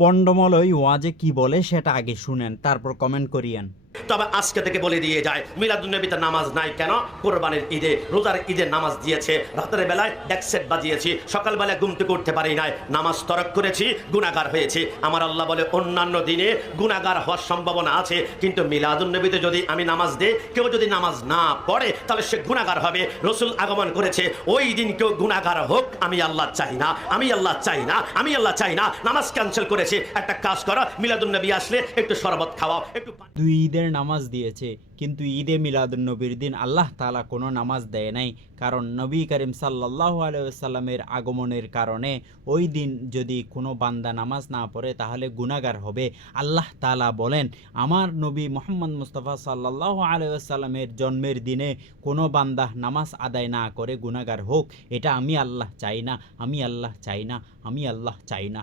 বন্ডমলয় ওয়াজে কি বলে সেটা আগে শুনেন, তারপর কমেন্ট করিয়েন। তবে আজকে থেকে বলে দিয়ে যায়, মিলাদুন্নবীতে নামাজ নাই কেন? কোরবানির ঈদে, রোজার ঈদে নামাজ দিয়েছে, রাতের বেলায় ডেকসেট বাজিয়েছি, সকালবেলায় ঘুম থেকে উঠতে পারি নাই, নামাজ তরক করেছি, গুনাহগার হয়েছি। আমার আল্লাহ বলে অন্যান্য দিনে গুনাহগার হওয়ার সম্ভাবনা আছে, কিন্তু মিলাদুন্নবীতে যদি আমি নামাজ দেই, কেউ যদি নামাজ না পড়ে তাহলে সে গুনাহগার হবে। রসুল আগমন করেছে, ওই দিন কেউ গুনাহগার হোক, আমি আল্লাহ চাই না, আমি আল্লাহ চাই না, আমি আল্লাহ চাই না। নামাজ ক্যান্সেল করেছে। একটা কাজ করো, মিলাদুন্নবী আসলে একটু শরবত খাওয়াও, একটু দুই ঈদের নামাজ দিয়েছে, কিন্তু ঈদে মিলাদুন্নবীর দিন আল্লাহ তাআলা কোনো নামাজ দেয় নাই। কারণ নবী করিম সাল্লাল্লাহু আলাইহি ওয়াসাল্লামের আগমনের কারণে ওই দিন যদি কোনো বান্দা নামাজ না পড়ে তাহলে গুনাহগার হবে। আল্লাহ তাআলা বলেন, আমার নবী মুহাম্মদ মুস্তাফা সাল্লাল্লাহু আলাইহি ওয়াসাল্লামের জন্মের দিনে কোনো বান্দা নামাজ আদায় না করে গুনাহগার হোক, এটা আমি আল্লাহ চাই না, আমি আল্লাহ চাই না, আমি আল্লাহ চাই না।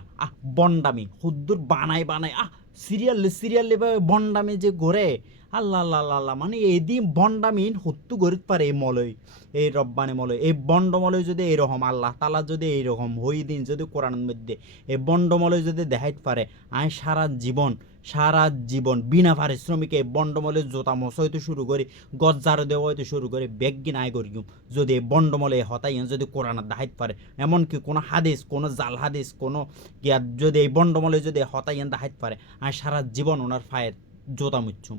বন্ডামি হুদ্দুর বানায় বানায় সিরিয়াল বন্ডামি যে গড়ে, আল্লাহ আল্লাহ আল্লাহ আল্লাহ, মানে এদিন বন্ডামিন হত্যু গরিত পারে এই মলয়, এই রব্বানি মলয়, এই বন্ডমলয় যদি এইরকম আল্লাহ তালা যদি এইরকম হই দিন যদি কোরআনের মধ্যে এই বন্ডমলয় যদি দেখাইতে পারে, আমি সারা জীবন বিনা পারিশ্রমিকে এই বন্ডমলের জোতা মশ হইতে শুরু করি, গজ ঝাড়ু দেওয়া হইতে শুরু করে বেগিন আয় করি যদি এই বন্ডমলে হতাই যদি কোরআনের দেখাইতে পারে। এমনকি কোনো হাদিস, কোনো জাল হাদিস, কোনো যদি এই বন্ডমলে যদি হতাই দেখাইতে পারে, আমি সারা জীবন ওনার ফায়ের জোতা মুচ্ছুম।